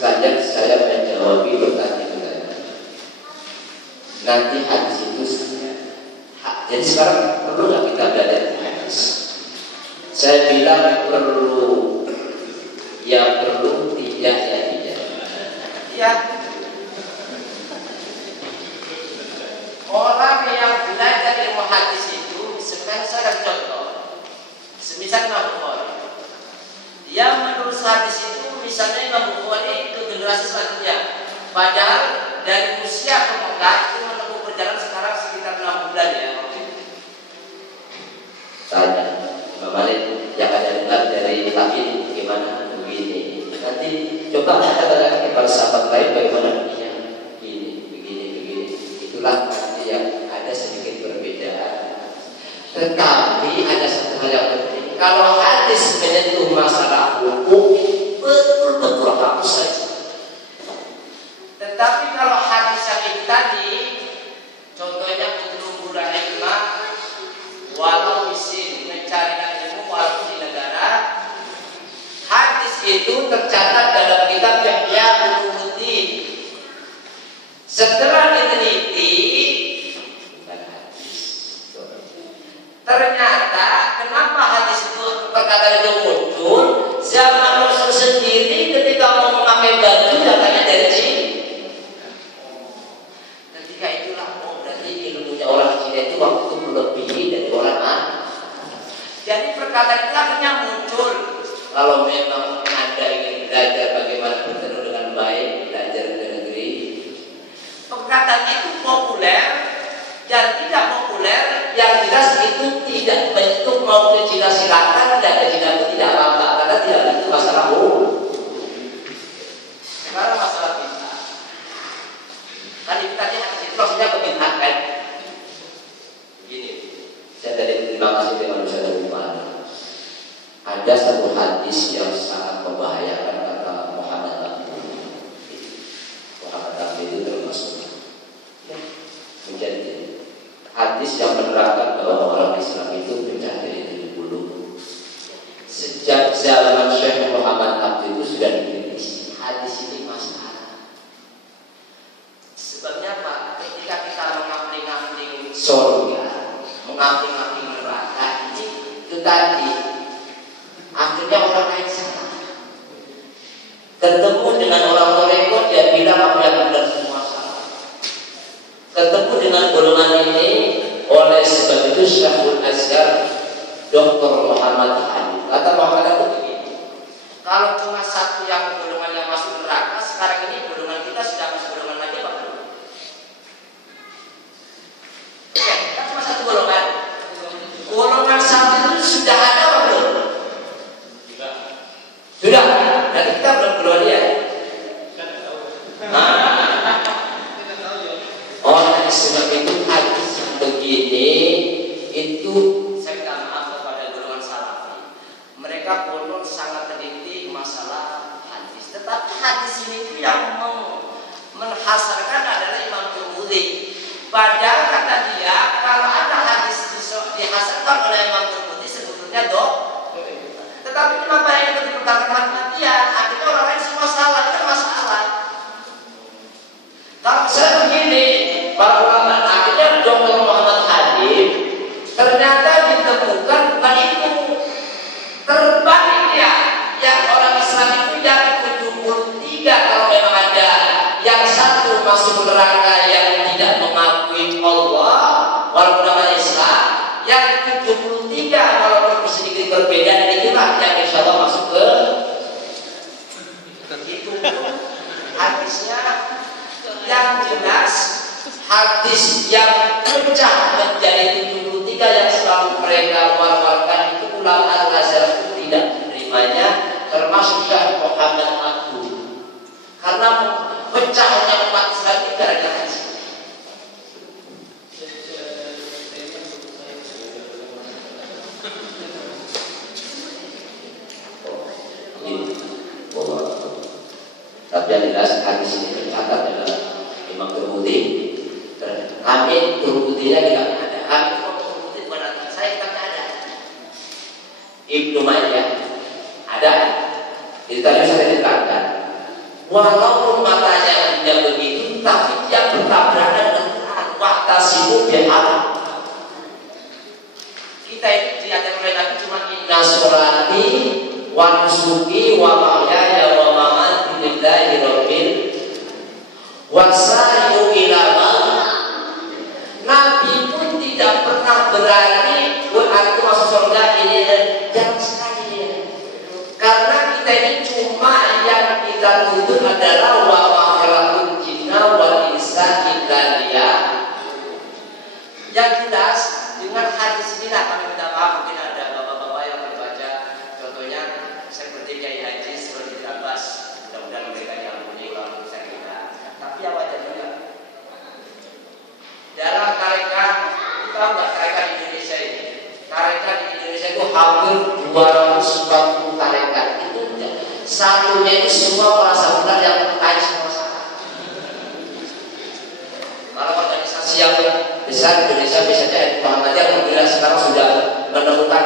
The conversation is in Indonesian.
sekalian saya menjawab pertanyaan. Nanti hadis itu jadi sekarang perlu nggak kita belajar hadis? Saya bilang perlu, ya perlu, tidak ya tidak. Ya. Orang yang belajar ilmu hadis itu, sekarang saya contoh, semisal Imam Bukhari, yang menulis hadis itu, misalnya Imam Bukhari itu generasi selanjutnya, padahal dari usia ke Mekah itu menempuh perjalanan sekarang sekitar 6 bulan ya. Tanya, Imam Malik yang ada dengar dari tabi'in gimana begini. Nanti coba katakan kepada sahabat lain bagaimana begini. Itulah yang ada sedikit perbedaan. Tetapi ada satu hal yang penting. Kalau hadis menyentuh masalah hukum, betul-betul hapus saja. Tetapi kalau hadis yang itu tadi, contohnya untuk hikmah, walau isin mencari ilmu walaupun di negara, hadis itu tercatat dalam kitab Yahya Ulumuddin. Setelah diteliti, ternyata kenapa hadis itu perkataan itu muncul? Zaman Rasul sendiri ketika mau memakai baju datangnya dari Cina. Ketika itulah berarti ilmunya orang Cina itu waktu itu melebihi dari orang Arab. Jadi perkataan itu akhirnya muncul. Kalau memang Anda ingin belajar bagaimana bertemu dengan baik, belajar ke negeri. Perkataan itu populer dan tidak populer. Yang jelas itu tidak bentuk mau kejilat silakan dan kejilat itu tidak apa-apa karena tidak itu masalah hukum. Sekarang masalah bid'ah. Kan itu tadi hadis itu maksudnya kebid'ahan kan? Begini, saya tadi terima kasih dengan Ustaz Umar. Ada satu hadis yang sangat membahayakan kata Muhammad Abdul. Muhammad Abdul itu termasuk menjadi hadis yang menerangkan bahwa orang Islam itu pecah dari 70. Sejak zaman Syekh Muhammad Abdul itu sudah dikritisi. Hadis ini masalah. Sebabnya apa? Ketika kita mengapling-apling surga, mengapling-apling neraka, itu tadi akhirnya orang lain salah. Ketemu dengan orang toreko, dia bilang apa yang benar semua salah. Ketemu dengan golongan ini, oleh sebab itu Syekhul Azhar Dr. Muhammad Hamid kata Muhammad aku begini, kalau cuma satu yang golongan yang masuk neraka, sekarang ini golongan kita sudah masuk golongan lagi apa belum? Kan cuma satu golongan. Golongan satu itu sudah ada apa belum? Sudah. Nanti kita belum keluar dia. Oleh sebab itu hadis yang begini itu saya minta maaf kepada golongan salafi. Mereka konon sangat teliti masalah hadis. Tetapi hadis ini itu yang menghasarkan adalah Imam Tirmidzi. Padahal kata dia kalau ada hadis dihasarkan oleh Imam Tirmidzi sebetulnya tetapi kenapa yang itu diperkatakan matian? Akhirnya orang lain semua salah, itu masalah. Kalau saya begini, para ulama akhirnya Dr. Muhammad Habib ternyata ditemukan bukan itu, terbalik ya, yang orang Islam itu yang 73 kalau memang ada, yang satu masuk neraka yang tidak mengakui Allah walaupun namanya Islam, yang 73 walaupun sedikit berbeda inilah yang insya Allah masuk ke itu hadisnya yang jelas. Hadis yang pecah menjadi 73 yang selalu mereka wawarkan itu ulama Al-Azhar itu tidak menerimanya, termasuk Syekh Muhammad Abdul, karena pecahnya umat Islam itu gara-gara hadis. Tapi yang jelas hadis ini tercatat dalam Imam Tirmidzi. Kami Tirmidzi-nya tidak ada. Kami Tirmidzi bukan ada. Saya tidak ada. Ibnu Majah ada. Itu tadi saya diterangkan. Walaupun matanya tidak begitu, tapi dia bertabrakan dengan Quran. Wa'tasimu bihablillah. Kita itu diajarkan lagi cuma inna sholati wa nusuki wa mahyaya wa mamati lillahi rabbil wa sa'yu ila Nabi pun tidak pernah berani aku masuk surga ini jangan sekali ya. Karena kita ini cuma yang kita tuntut adalah wa makhiratul jinna wal insan illa dia. Yang jelas dengan hadis inilah kami minta maaf, mungkin ada bapak-bapak yang membaca contohnya seperti Kiai Haji seperti Abbas, mudah-mudahan mereka yang punya ulama besar kita. Tapi apa jadinya dalam tarekat kita enggak tarekat di Indonesia ini. Tarekat di Indonesia itu hampir 240 tarekat. Itu satunya itu semua para sahabat yang kaya semua sama. Kalau organisasi yang besar di Indonesia biasanya Muhammadiyah alhamdulillah sekarang sudah menemukan